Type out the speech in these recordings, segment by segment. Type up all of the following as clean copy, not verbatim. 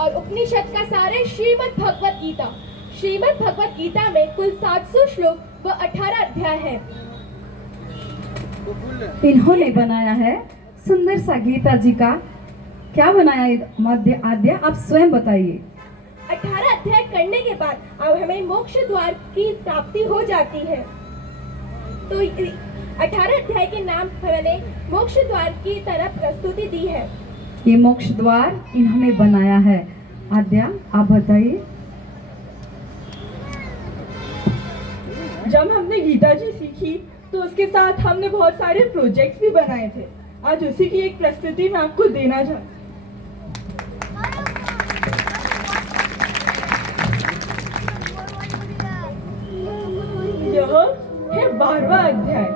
और उपनिषद का सार है श्रीमद् भगवत गीता। श्रीमद् भगवत गीता में कुल 700 श्लोक व 18 अध्याय है। इन्होंने बनाया है सुंदर सा गीता जी का। क्या बनाया मध्य आद्या, आप स्वयं बताइए। 18 अध्याय करने के बाद अब हमें मोक्ष द्वार की प्राप्ति हो जाती है। तो 18 अध्याय के नाम मैंने मोक्ष द्वार की तरफ प्रस्तुति दी है। ये मोक्ष द्वार इन्होंने बनाया है। आद्या, आप बताइए। जब हमने गीता जी सीखी तो उसके साथ हमने बहुत सारे प्रोजेक्ट्स भी बनाए थे। आज उसी की एक प्रस्तुति मैं आपको देना चाहती हूँ। यह है 12वां अध्याय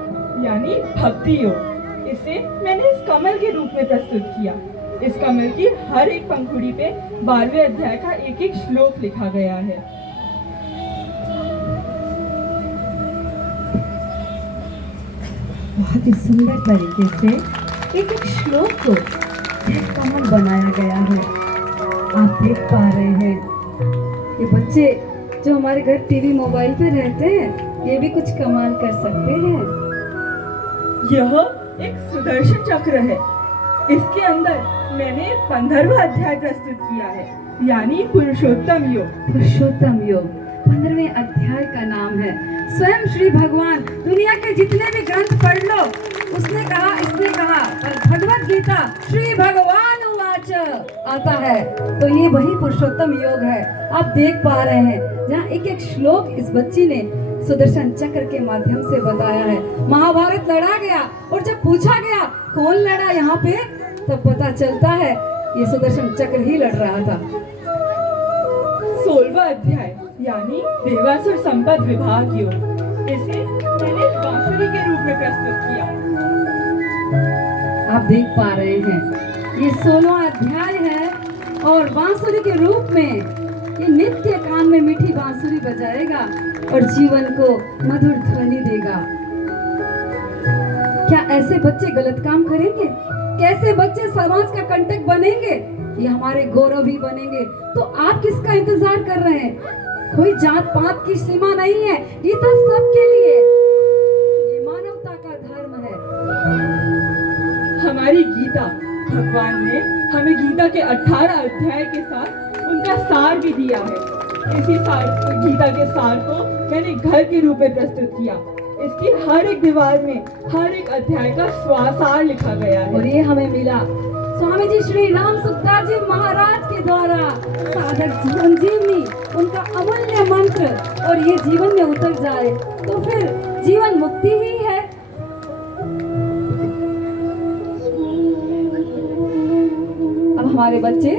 यानी भक्ति योग। इसे मैंने इस कमल के रूप में प्रस्तुत किया। इस कमल की हर एक पंखुड़ी पे 12वें अध्याय का एक एक श्लोक लिखा गया है। बहुत ही सुंदर तरीके से एक एक श्लोक को एक कमल बनाया गया है। आप देख पा रहे हैं ये बच्चे जो हमारे घर टीवी मोबाइल पे रहते हैं ये भी कुछ कमाल कर सकते हैं। यह एक सुदर्शन चक्र है। इसके अंदर मैंने 15वां अध्याय प्रस्तुत किया है यानी पुरुषोत्तम योग। पुरुषोत्तम योग 15वें अध्याय का नाम है। स्वयं श्री भगवान दुनिया के जितने भी ग्रंथ पढ़ लो, उसने कहा, इसने कहा, और भगवत गीता श्री भगवान उवाच आता है तो ये वही पुरुषोत्तम योग है। आप देख पा रहे हैं जहाँ एक एक श्लोक इस बच्ची ने सुदर्शन चक्र के माध्यम से बताया है। महाभारत लड़ा गया और जब पूछा गया कौन लड़ा यहाँ पे, तब पता चलता है ये सुदर्शन चक्र ही लड़ रहा था। 16वां अध्याय यानी देवासुर संपद विभाग योग। इसे मैंने बांसुरी के रूप में प्रस्तुत किया। आप देख पा रहे हैं ये 16वां अध्याय है और बांसुरी के रूप में ये नित्य कान में मीठी बांसुरी बजाएगा और जीवन को मधुर ध्वनि देगा। क्या ऐसे बच्चे गलत काम करेंगे? कैसे बच्चे समाज का कंटक बनेंगे? ये हमारे गौरव ही बनेंगे। तो आप किसका इंतजार कर रहे हैं? कोई जात पात की सीमा नहीं है। गीता सबके लिए, ये मानवता का धर्म है। हमारी गीता, भगवान ने हमें गीता के 18 अध्याय के साथ उनका सार भी दिया है। इसी गीता के सार को मैंने घर के रूप में प्रस्तुत किया। इसकी हर एक दीवार में हर एक अध्याय का सार लिखा गया है। और ये हमें मिला स्वामी जी श्री राम सुखदास जी महाराज के द्वारा साधक जीवन जीवनी, उनका अमूल्य मंत्र, और ये जीवन में उतर जाए तो फिर जीवन मुक्ति ही है। अब हमारे बच्चे